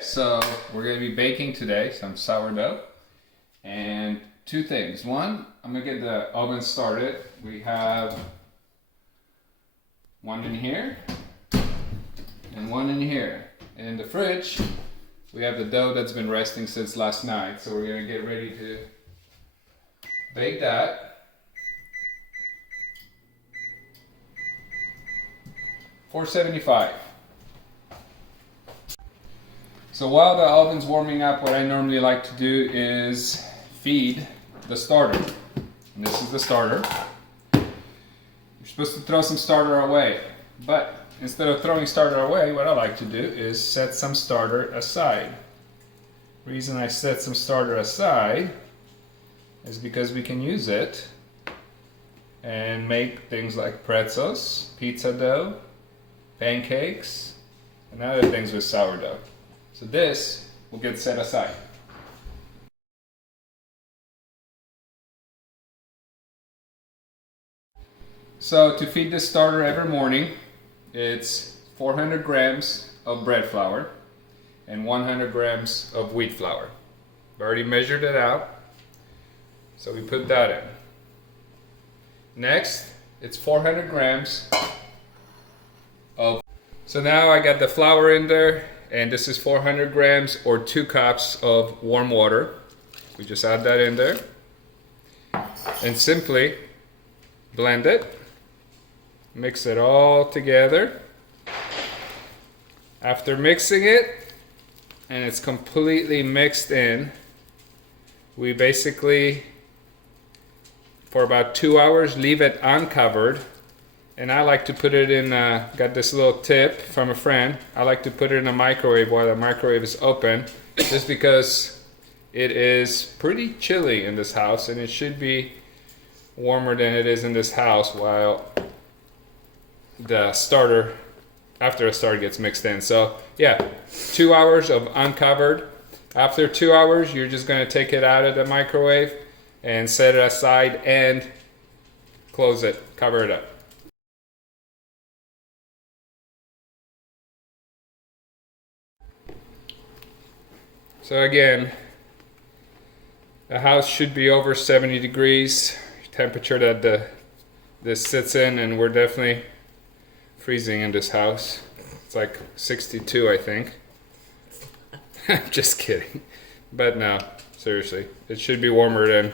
So we're going to be baking today some sourdough, and two things. One, I'm going to get the oven started. We have one in here and one in here. And in the fridge, we have the dough that's been resting since last night. So we're going to get ready to bake that. $475. So while the oven's warming up, what I normally like to do is feed the starter. And this is the starter. You're supposed to throw some starter away, but instead of throwing starter away, what I like to do is set some starter aside. The reason I set some starter aside is because we can use it and make things like pretzels, pizza dough, pancakes, and other things with sourdough. So this will get set aside. So to feed this starter every morning, it's 400 grams of bread flour and 100 grams of wheat flour. I've already measured it out, so we put that in. Next, it's 400 grams of... So now I got the flour in there, and this is 400 grams or 2 cups of warm water. We just add that in there and simply blend it. Mix it all together. After mixing it and it's completely mixed in, we basically for about 2 hours leave it uncovered. And I like to put it in, got this little tip from a friend. I like to put it in a microwave while the microwave is open, just because it is pretty chilly in this house and it should be warmer than it is in this house while the starter, after the starter gets mixed in. So yeah, 2 hours of uncovered. After 2 hours, you're just gonna take it out of the microwave and set it aside and close it, cover it up. So again, the house should be over 70 degrees temperature that this sits in, and we're definitely freezing in this house. It's like 62, I think. I'm just kidding. But no, seriously, it should be warmer than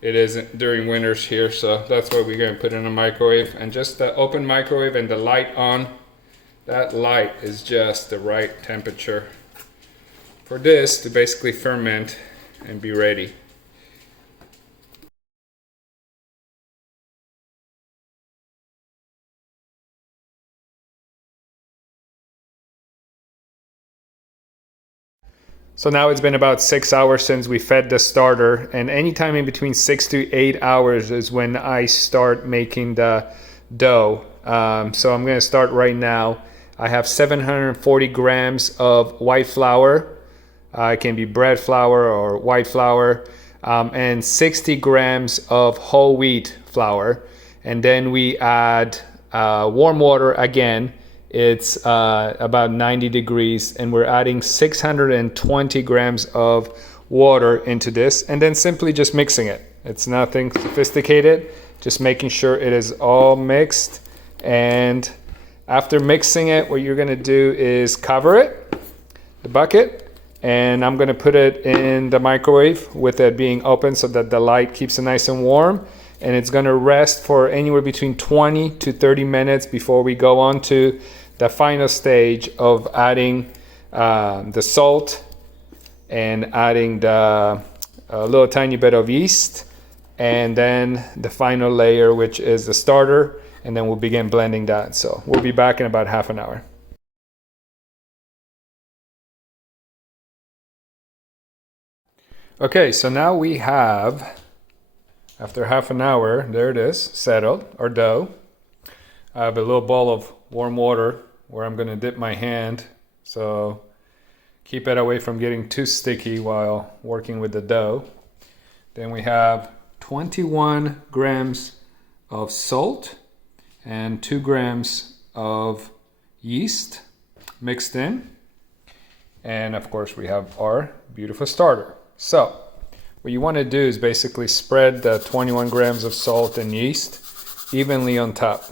it is during winters here, so that's why we're going to put it in a microwave. And just the open microwave and the light on, that light is just the right temperature for this to basically ferment and be ready. So now it's been about 6 hours since we fed the starter, and anytime in between 6 to 8 hours is when I start making the dough. So I'm going to start right now. I have 740 grams of white flour. It can be bread flour or white flour, and 60 grams of whole wheat flour. And then we add warm water again. It's about 90 degrees, and we're adding 620 grams of water into this, and then simply just mixing it. It's nothing sophisticated, just making sure it is all mixed. And after mixing it, what you're going to do is cover it, the bucket, and I'm going to put it in the microwave with it being open so that the light keeps it nice and warm. And it's going to rest for anywhere between 20 to 30 minutes before we go on to the final stage of adding the salt and adding a little tiny bit of yeast, and then the final layer, which is the starter, and then we'll begin blending that. So we'll be back in about half an hour. Okay, so now we have, after half an hour, there it is, settled, our dough. I have a little bowl of warm water where I'm going to dip my hand, so keep it away from getting too sticky while working with the dough. Then we have 21 grams of salt and 2 grams of yeast mixed in. And of course we have our beautiful starter. So what you want to do is basically spread the 21 grams of salt and yeast evenly on top.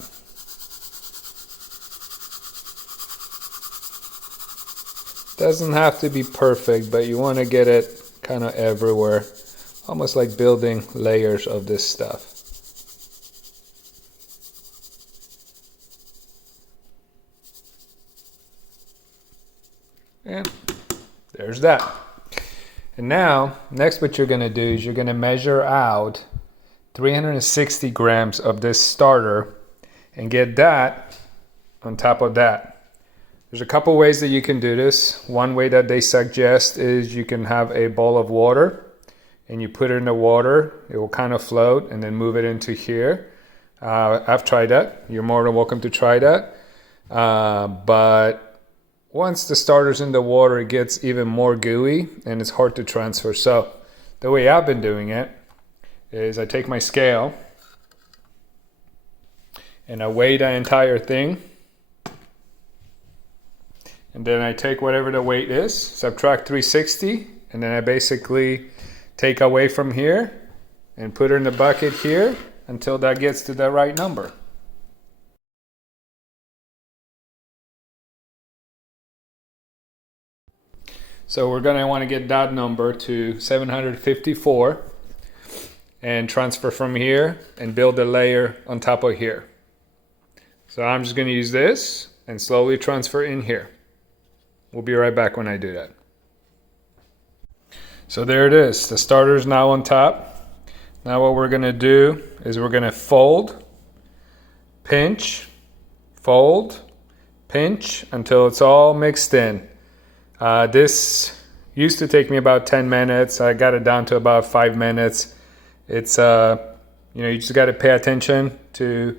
Doesn't have to be perfect, but you want to get it kind of everywhere, almost like building layers of this stuff. And there's that. And now, next what you're going to do is you're going to measure out 360 grams of this starter and get that on top of that. There's a couple ways that you can do this. One way that they suggest is you can have a bowl of water and you put it in the water. It will kind of float and then move it into here. I've tried that. You're more than welcome to try that. But once the starter's in the water, it gets even more gooey and it's hard to transfer. So the way I've been doing it is I take my scale and I weigh the entire thing. And then I take whatever the weight is, subtract 360, and then I basically take away from here and put it in the bucket here until that gets to the right number. So we're gonna want to get that number to 754 and transfer from here and build a layer on top of here. So I'm just gonna use this and slowly transfer in here. We'll be right back when I do that. So there it is. The starter's now on top. Now what we're gonna do is we're gonna fold, pinch, fold, pinch until it's all mixed in. This used to take me about 10 minutes. I got it down to about 5 minutes. It's, you just gotta pay attention to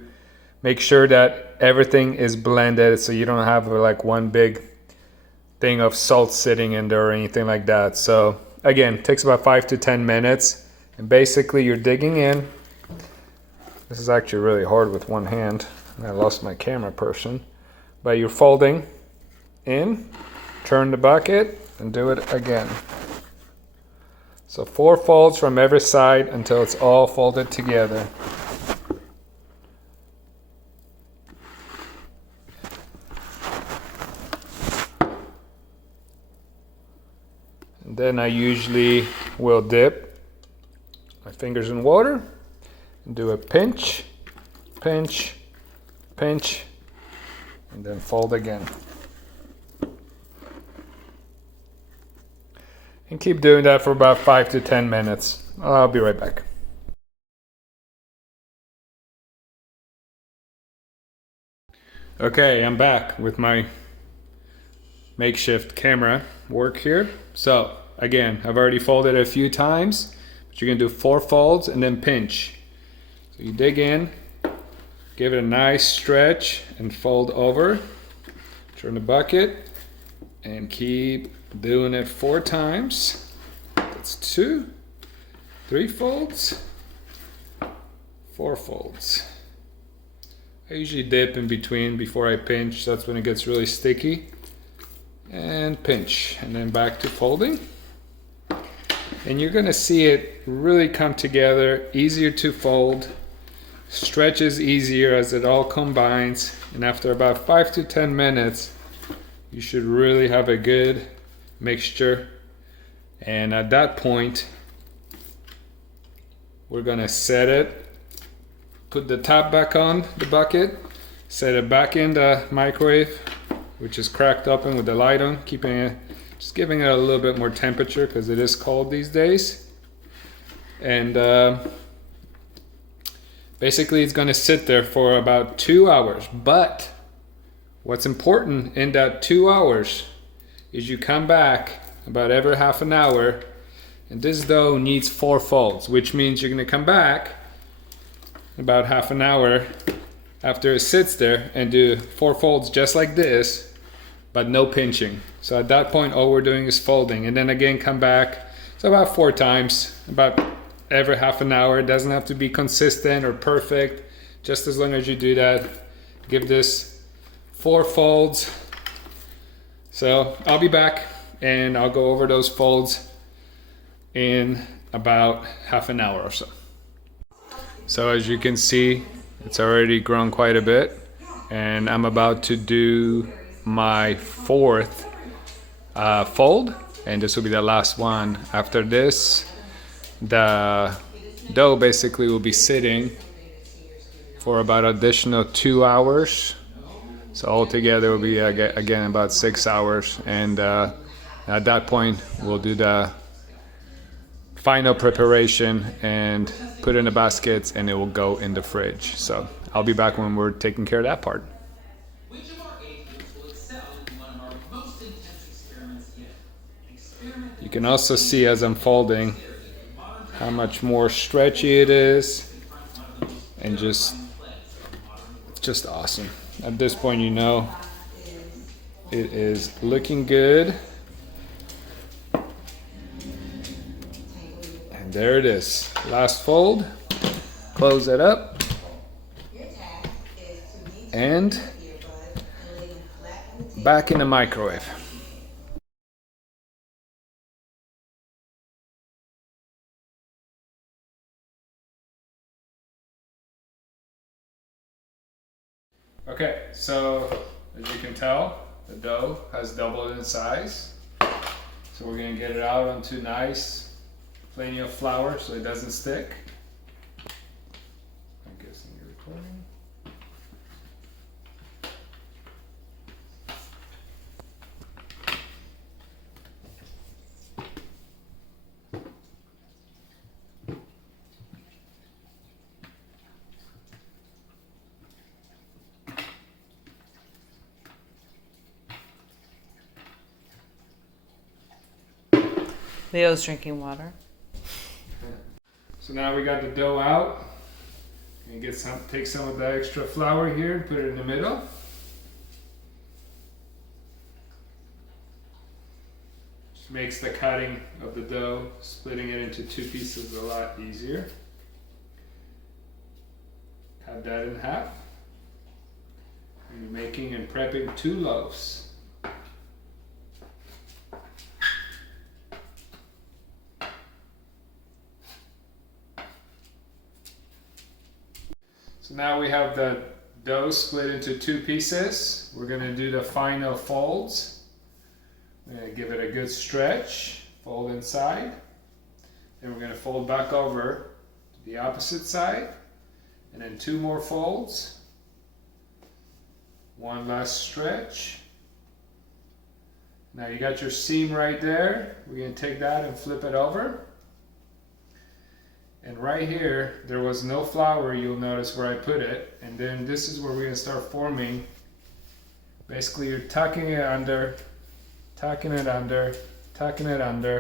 make sure that everything is blended so you don't have like one big thing of salt sitting in there or anything like that. So again, it takes about 5 to 10 minutes. And basically you're digging in. This is actually really hard with one hand. I lost my camera person. But you're folding in, turn the bucket, and do it again. So 4 folds from every side until it's all folded together. Then I usually will dip my fingers in water and do a pinch, pinch, pinch, and then fold again. And keep doing that for about 5 to 10 minutes. I'll be right back. Okay, I'm back with my makeshift camera work here. So again, I've already folded it a few times, but you're gonna do 4 folds and then pinch. So you dig in, give it a nice stretch and fold over, turn the bucket and keep doing it 4 times. That's 2, 3 folds, 4 folds. I usually dip in between before I pinch. That's when it gets really sticky. And pinch, and then back to folding. And you're gonna see it really come together, easier to fold, stretches easier as it all combines. And after about 5 to 10 minutes, you should really have a good mixture. And at that point, we're gonna set it, put the top back on the bucket, set it back in the microwave, which is cracked open with the light on, just giving it a little bit more temperature because it is cold these days. And basically it's going to sit there for about 2 hours. But what's important in that 2 hours is you come back about every half an hour, and this dough needs 4 folds, which means you're going to come back about half an hour after it sits there and do 4 folds just like this, but no pinching. So at that point, all we're doing is folding, and then again come back. So about 4 times, about every half an hour. It doesn't have to be consistent or perfect. Just as long as you do that, give this 4 folds. So I'll be back and I'll go over those folds in about half an hour or so. So as you can see, it's already grown quite a bit, and I'm about to do my fourth fold, and this will be the last one. After this, the dough basically will be sitting for about additional 2 hours. So altogether will be again about 6 hours, and at that point we'll do the final preparation and put it in the baskets, and it will go in the fridge. So I'll be back when we're taking care of that part. You can also see as I'm folding how much more stretchy it is, and just awesome. At this point, you know it is looking good. And there it is. Last fold. Close it up. And back in the microwave. Okay, so as you can tell, the dough has doubled in size. So we're gonna get it out onto nice, plenty of flour so it doesn't stick. I'm guessing you're recording. Leo's drinking water. So now we got the dough out. And take some of the extra flour here and put it in the middle. Just makes the cutting of the dough, splitting it into 2 pieces, a lot easier. Cut that in half. And you're making and prepping 2 loaves. So now we have the dough split into 2 pieces. We're going to do the final folds. We're going to give it a good stretch, fold inside. Then we're going to fold back over to the opposite side. And then 2 more folds. 1 last stretch. Now you got your seam right there. We're going to take that and flip it over. And right here, there was no flour, you'll notice where I put it. And then this is where we're gonna start forming. Basically, you're tucking it under, tucking it under, tucking it under.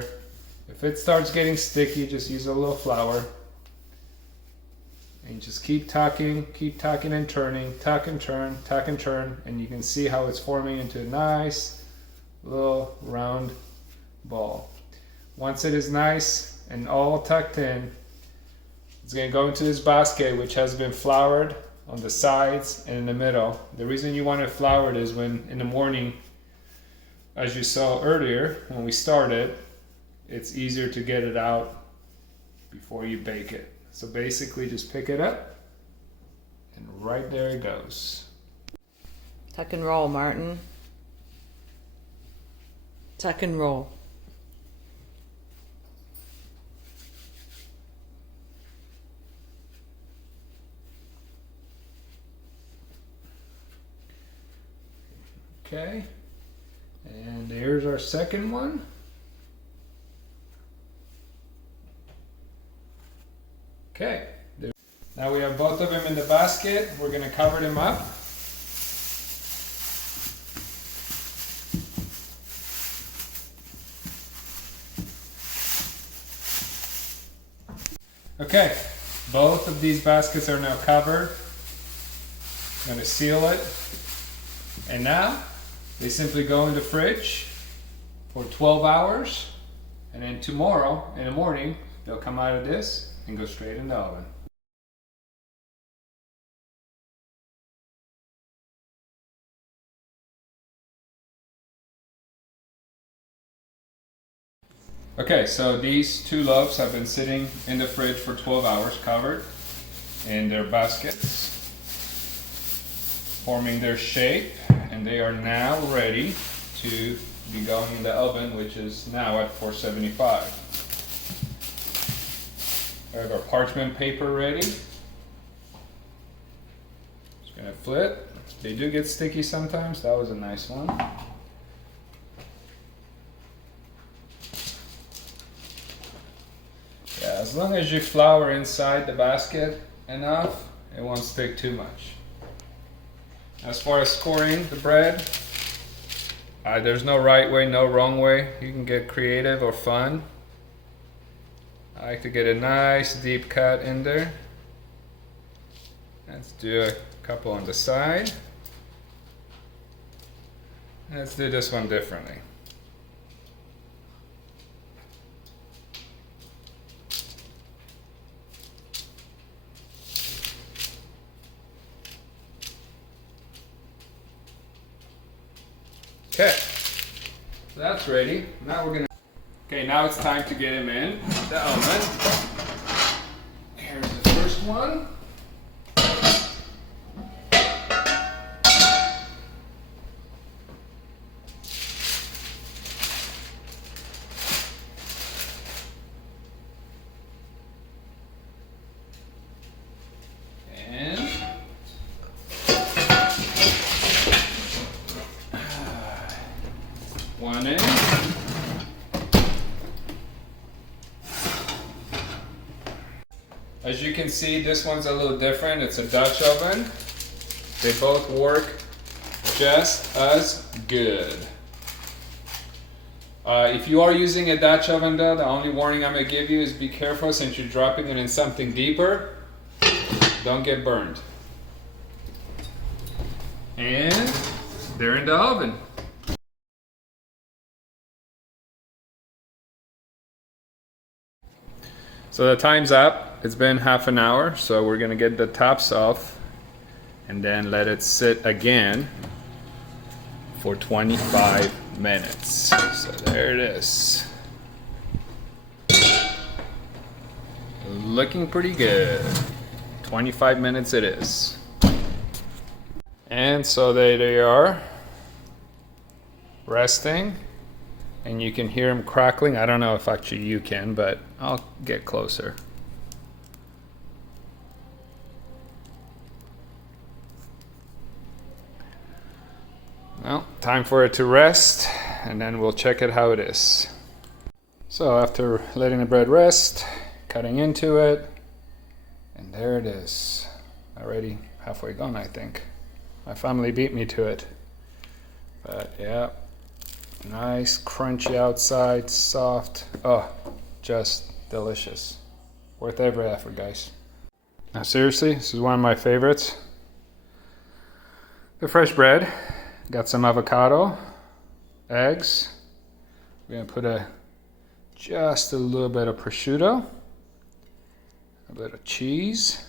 If it starts getting sticky, just use a little flour. And just keep tucking and turning, tuck and turn, and you can see how it's forming into a nice little round ball. Once it is nice and all tucked in, it's going to go into this basket, which has been floured on the sides and in the middle. The reason you want it floured is when in the morning, as you saw earlier when we started, it's easier to get it out before you bake it. So basically just pick it up and right there it goes. Tuck and roll, Martin. Tuck and roll. Okay, and there's our second one. Okay, now we have both of them in the basket. We're going to cover them up. Okay, both of these baskets are now covered. I'm going to seal it. And now they simply go in the fridge for 12 hours, and then tomorrow in the morning they'll come out of this and go straight in the oven. Okay, so these 2 loaves have been sitting in the fridge for 12 hours covered in their baskets, forming their shape, and they are now ready to be going in the oven, which is now at 475. I have our parchment paper ready. Just gonna flip. They do get sticky sometimes. That was a nice one. Yeah, as long as you flour inside the basket enough, it won't stick too much. As far as scoring the bread, there's no right way, no wrong way. You can get creative or fun. I like to get a nice deep cut in there. Let's do a couple on the side. Let's do this one differently. Okay, so that's ready. Now we're gonna. Okay, now it's time to get him in the oven. Here's the first one. And one in. As you can see, this one's a little different. It's a Dutch oven. They both work just as good. If you are using a Dutch oven though, the only warning I'm going to give you is be careful since you're dropping it in something deeper. Don't get burned. And they're in the oven. So the time's up. It's been half an hour, so we're gonna get the tops off and then let it sit again for 25 minutes. So there it is. Looking pretty good. 25 minutes it is. And so there they are, resting. And you can hear them crackling. I don't know if actually you can, but I'll get closer. Well, time for it to rest, and then we'll check it how it is. So after letting the bread rest, cutting into it, and there it is. Already halfway gone, I think. My family beat me to it. But yeah. Nice, crunchy outside, soft. Oh, just delicious. Worth every effort, guys. Now seriously, this is one of my favorites. The fresh bread. Got some avocado, eggs. We're gonna put just a little bit of prosciutto, a bit of cheese.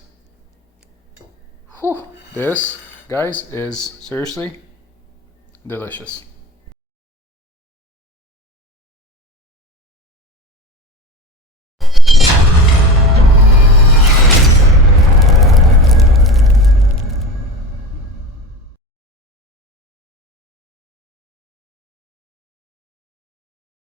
Whew. This, guys, is seriously delicious.